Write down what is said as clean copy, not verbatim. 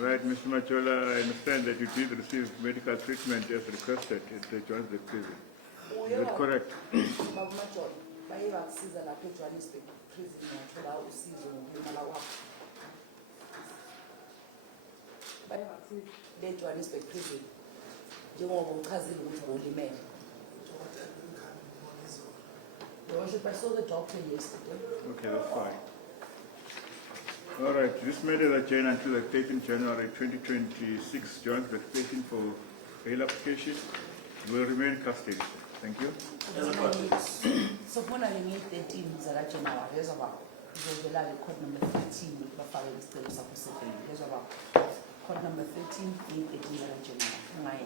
Right, Mr. Machola, I understand that you did receive medical treatment as requested at the Johannesburg prison. Is that correct? Bakumajola baye bakusiza lapha eJohannesburg prison wathola usizo ngokulimala kwakho. Baye bakusiza eJohannesburg prison njengoba uchazile ukuthi ulimele. Your Worship, I saw the doctor yesterday. Okay, that's fine. All right, this matter is adjourned until the 13th January 2026 Johannesburg station for bail application will remain in custody. Thank you. So khona nge 13 zaka January yezwa izovela le code number 13 bafake isicelo sakho sebail yezwa code number 13 nge 13 zaka January ngaye.